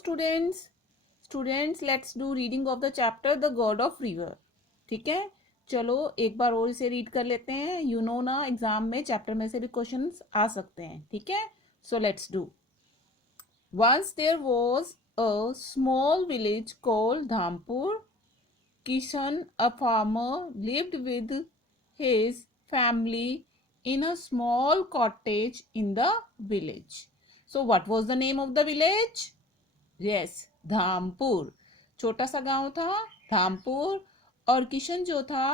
Students let's do reading of the chapter the God of river. ठीक है, चलो एक बार और इसे रीड कर लेते हैं। यू नो ना, एग्जाम में चैप्टर में से भी क्वेश्चंस आ सकते हैं। ठीक है, so let's do. Once there was a small village called Dhampur. Kishan, a farmer, lived with his family in a small cottage in the village. So, what was the name of the village? Yes, Dhampur. छोटा सा गांव था धामपुर। और किशन जो था,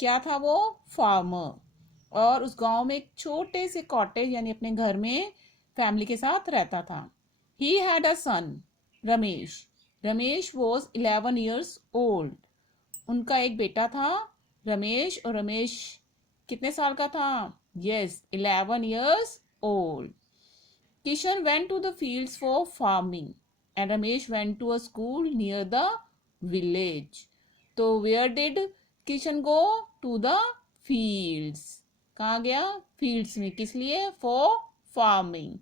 क्या था वो? फार्मर। और उस गांव में एक छोटे से कॉटेज यानी अपने घर में फैमिली के साथ रहता था। He had a son, Ramesh. Ramesh was 11 years old। उनका एक बेटा था रमेश। और रमेश कितने साल का था? Yes, 11 years old। Kishan went to the fields for farming and Ramesh went to a school near the village. तो where did Kishan go? To the fields। कहाँ गया? fields में। किस लिए? For farming।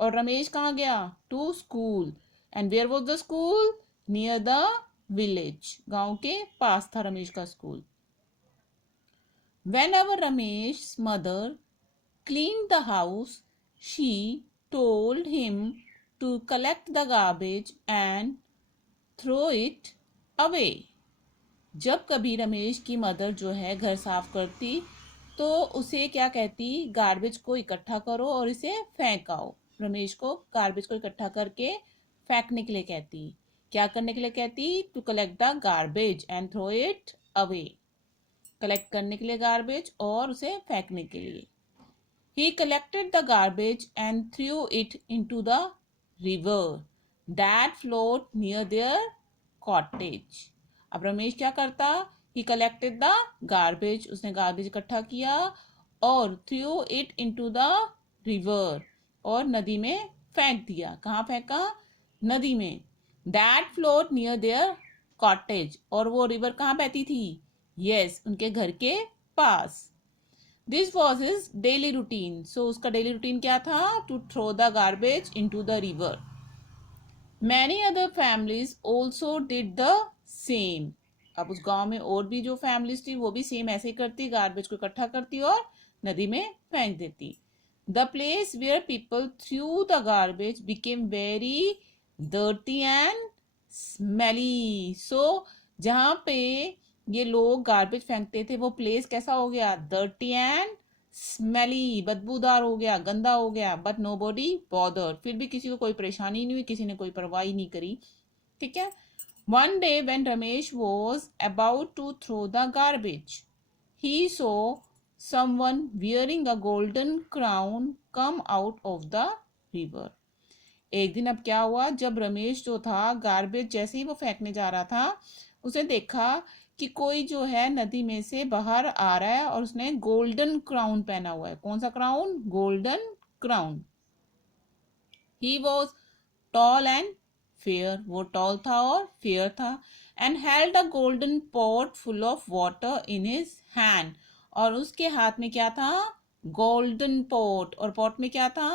और रमेश कहाँ गया? To school। And where was the school? Near the village। गांव के पास था रमेश का school. Whenever Ramesh's mother cleaned the house, she told him to collect the garbage and throw it away। जब कभी रमेश की मदर जो है घर साफ करती तो उसे क्या कहती? गार्बेज को इकट्ठा करो और इसे फेंक आओ। रमेश को गार्बेज को इकट्ठा करके फेंकने के लिए कहती। क्या करने के लिए कहती? To collect the garbage and throw it away. Collect करने के लिए गार्बेज और उसे फेंकने के लिए। He collected the garbage and threw it into the river that flowed near their cottage। अब रमेश क्या करता? He collected the garbage, उसने गार्बेज इकट्ठा किया और threw it into the river, और नदी में फेंक दिया। कहाँ फेंका? नदी में। That flowed near their cottage, और वो रिवर कहाँ बहती थी? Yes, उनके घर के पास। This was his daily routine। So उसका daily routine क्या था? To throw the garbage into the river। Many other families also did the same। अब उस गांव में और भी जो फैमिलीज थी वो भी सेम ऐसे ही करती, गार्बेज को इकट्ठा करती और नदी में फेंक देती। The place where people threw the garbage became very dirty and smelly। So जहाँ पे ये लोग गार्बेज फेंकते थे वो प्लेस कैसा हो गया? डर्टी एंड स्मेली, बदबूदार हो गया, गंदा हो गया। बट नो बॉडी बॉदर, फिर भी किसी को कोई परेशानी नहीं हुई, किसी ने कोई परवाह नहीं करी। ठीक है। One day when Ramesh was about to throw the garbage, he saw someone wearing a golden crown come out of the river. एक दिन अब क्या हुआ, जब रमेश जो था गार्बेज जैसे ही वो फेंकने जा रहा था, उसने देखा कि कोई जो है नदी में से बाहर आ रहा है और उसने गोल्डन क्राउन पहना हुआ है। कौन सा crown? Golden crown. He was tall and fair, वो टॉल था और फेयर था। And held a golden pot full of water in his hand, और उसके हाथ में क्या था? गोल्डन पॉट, और पॉट में क्या था?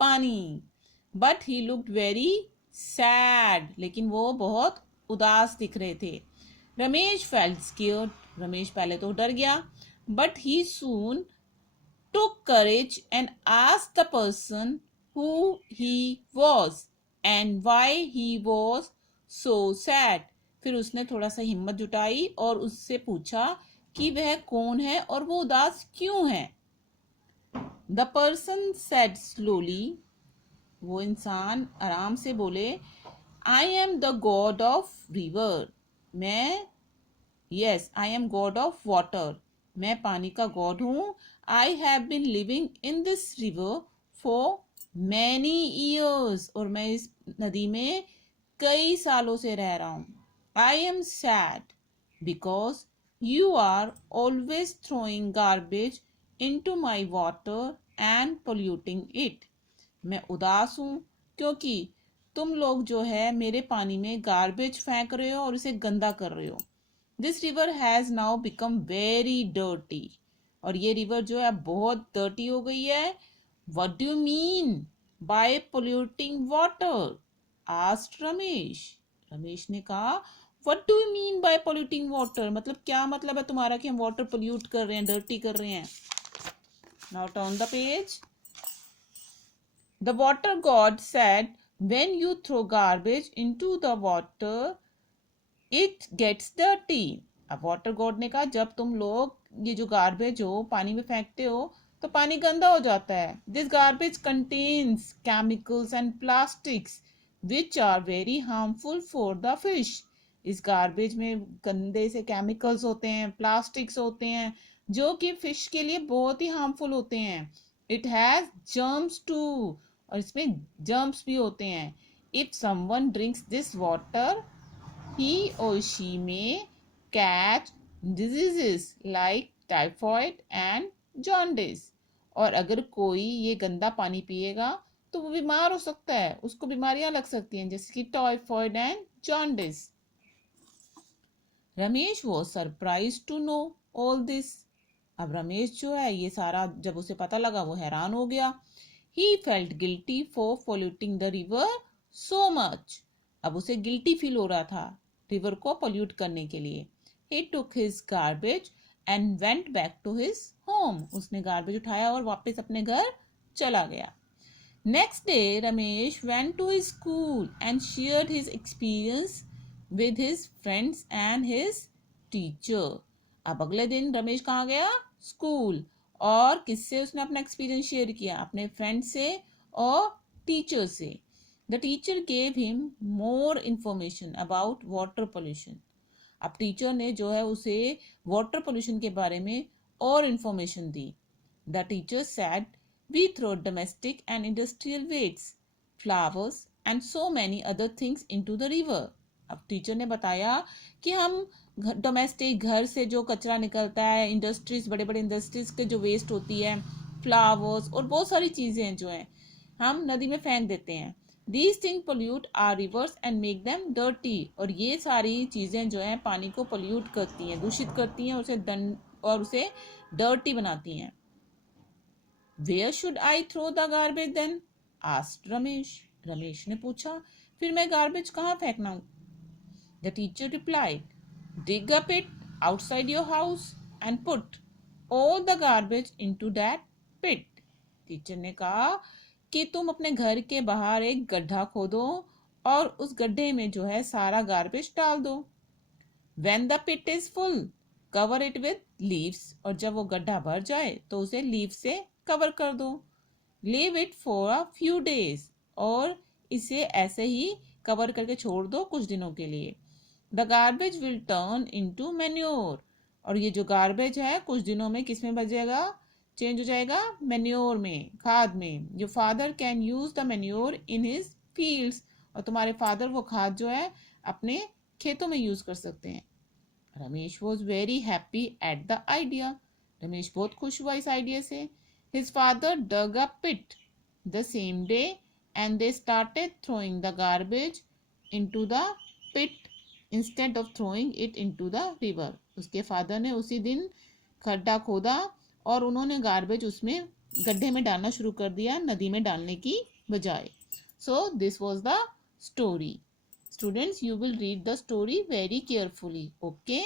पानी। But he looked very sad, लेकिन वो बहुत उदास दिख रहे थे। रमेश फेल्ट स्केयर्ड, रमेश पहले तो डर गया। But he soon took courage and asked the person who he was and why he was so sad। फिर उसने थोड़ा सा हिम्मत जुटाई और उससे पूछा कि वह कौन है और वो उदास क्यों है। The person said slowly, वो इंसान आराम से बोले, I am the god of river। मैं Yes, I am god of water। मैं पानी का गॉड हूँ। I have been living in this river for many years। और मैं इस नदी में कई सालों से रह रहा हूँ। I am sad because you are always throwing garbage into my water and polluting it। मैं उदास हूँ क्योंकि तुम लोग जो है मेरे पानी में गार्बेज फेंक रहे हो और इसे गंदा कर रहे हो। This river has now become very dirty, और ये रिवर जो है बहुत डर्टी हो गई है। What do you mean by polluting water? asked Ramesh. Ramesh ने कहा, What do you mean by polluting water? मतलब क्या मतलब है तुम्हारा कि हम वाटर पोल्यूट कर रहे हैं, डर्टी कर रहे हैं? Now turn the page. The water god said, when you throw garbage into the water, it gets dirty. अब वाटर गॉड ने कहा, जब तुम लोग ये जो गार्बेज हो पानी में फेंकते हो तो पानी गंदा हो जाता है. This garbage contains chemicals and plastics which are very harmful for the fish. इस गार्बेज में गंदे से केमिकल्स होते हैं, प्लास्टिक्स होते हैं जो कि फिश के लिए बहुत ही हार्मफुल होते हैं. इट हैज जर्म्स टू, और इसमें जर्म्स भी होते हैं. If someone drinks this water, he or she may catch diseases like typhoid and jaundice. और अगर कोई ये गंदा पानी पिएगा तो वो बीमार हो सकता है, उसको बीमारियां लग सकती हैं जैसे कि typhoid and jaundice. Ramesh was surprised to know all this. अब रमेश जो है ये सारा जब उसे पता लगा वो हैरान हो गया. He felt guilty for polluting the river so much. अब उसे गिल्टी फील हो रहा था रिवर को पोल्यूट करने के लिए. He took his garbage and went back to his home. उसने गार्बेज उठाया और वापस अपने घर चला गया. Next day, Ramesh went to his school and shared his experience with his friends and his teacher. अब अगले दिन रमेश कहाँ गया? स्कूल. और किससे उसने अपना एक्सपीरियंस शेयर किया? अपने फ्रेंड से और टीचर से. The teacher gave him more information about water pollution. अब टीचर ने जो है उसे वाटर पोल्यूशन के बारे में और information the. The teacher said, we throw domestic and industrial wastes, flowers and so many other things into the river. अब टीचर ने बताया कि हम डोमेस्टिक घर से जो कचरा निकलता है, इंडस्ट्रीज, बड़े बड़े इंडस्ट्रीज के जो वेस्ट होती है, फ्लावर्स और बहुत सारी चीज़ें जो हैं हम नदी में फेंक देते हैं. These things pollute our rivers and make them dirty. और ये सारी चीज़ें जो हैं पानी को पोल्यूट करती हैं, दूषित करती हैं और उसे डर्टी बनाती हैं. Where should I throw the garbage then? asked Ramesh. Ramesh ने पूछा, फिर मैं गार्बेज कहाँ फेंकना? The teacher replied, dig a pit outside your house and put all the garbage into that pit. Teacher ने कहा कि तुम अपने घर के बाहर एक गड्ढा खोदो और उस गड्ढे में जो है सारा गार्बेज डाल दो. When the pit is full, cover it with leaves. और जब वो गड्ढा भर जाए तो उसे लीव से कवर कर दो. Leave it for a few days. और इसे ऐसे ही कवर करके छोड़ दो कुछ दिनों के लिए. The garbage will turn into manure. और ये जो गार्बेज है कुछ दिनों में किस में बचेगा? चेंज हो जाएगा मैन्योर में, खाद में. Your father can use the manure in his fields. और तुम्हारे फादर वो खाद जो है अपने खेतों में यूज कर सकते हैं. Ramesh was very happy at the idea. Ramesh बहुत खुश हुआ इस आइडिया से. His father dug a pit the same day and they started throwing the garbage into the pit instead of throwing it into the river. उसके father ने उसी दिन खड्डा खोदा और उन्होंने गार्बेज उसमें गड्ढे में डालना शुरू कर दिया नदी में डालने की बजाय. So this was the story. Students, you will read the story very carefully. Okay.